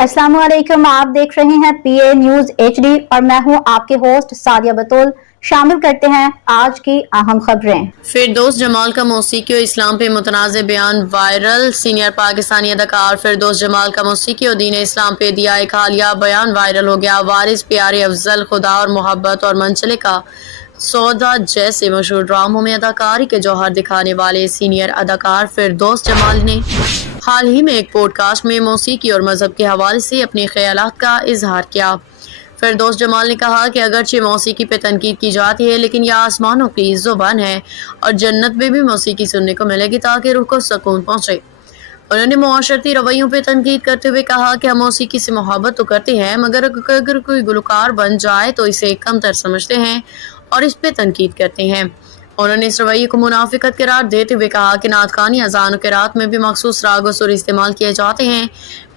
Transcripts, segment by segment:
अस्सलाम वालेकुम, आप देख रहे हैं PA न्यूज HD और मैं हूं आपके होस्ट सादिया बतूल। शामिल करते हैं आज की अहम खबरें। फिरदौस जमाल का मौसीकी और इस्लाम पे मुतनाज़ बयान वायरल। सीनियर पाकिस्तानी अदाकार फिरदौस जमाल का मौसीकी और दीन इस्लाम पे दिया एक हालिया बयान वायरल हो गया। वारिस प्यारे अफजल खुदा और मोहब्बत और मंचले का सौदा जैसे मशहूर ड्रामों में अदाकारी के जौहर दिखाने वाले सीनियर अदाकार फिरदौस जमाल ने हाल ही में एक पॉडकास्ट में मौसीकी और मजहब के हवाले से अपने ख्यालात का इजहार किया। फिरदौस जमाल ने कहा कि अगरचे मौसीकी पे तनकीद की जाती है, लेकिन यह आसमानों की ज़ुबान है और जन्नत में भी मौसीकी सुनने को मिलेगी ताकि रूह को सुकून पहुँचे। उन्होंने मुआशरती रवैयों पे तनकीद करते हुए कहा कि हम मौसीकी से मोहब्बत तो करते हैं, मगर अगर कोई गुलकार बन जाए तो इसे कमतर समझते हैं और इस पे तनकीद करते हैं। उन्होंने इस रवैये को मुनाफिकत करार देते हुए कहा कि नातखानी अजान और किरात में भी मखसूस राग और सुर इस्तेमाल किए जाते हैं,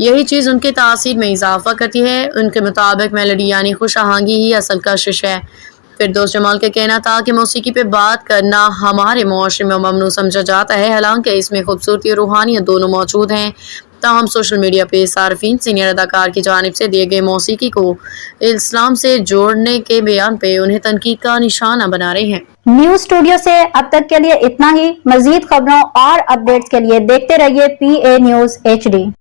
यही चीज़ उनके तासीर में इजाफा करती है। उनके मुताबिक मेलोडी यानी खुश आहंगी ही असल कशिश है। फिरदौस जमाल का कहना था कि मौसीकी पे बात करना हमारे मुआशरे में ममनू समझा जाता है, हालांकि इसमें खूबसूरती और रूहानियत दोनों मौजूद हैं। ताहम सोशल मीडिया पे सार्फिन सीनियर अदाकार की जानिब से दिए गए मौसीकी को इस्लाम से जोड़ने के बयान पे उन्हें तनकीद का निशाना बना रहे हैं। न्यूज स्टूडियो से अब तक के लिए इतना ही। मजीद खबरों और अपडेट्स के लिए देखते रहिए PA न्यूज HD।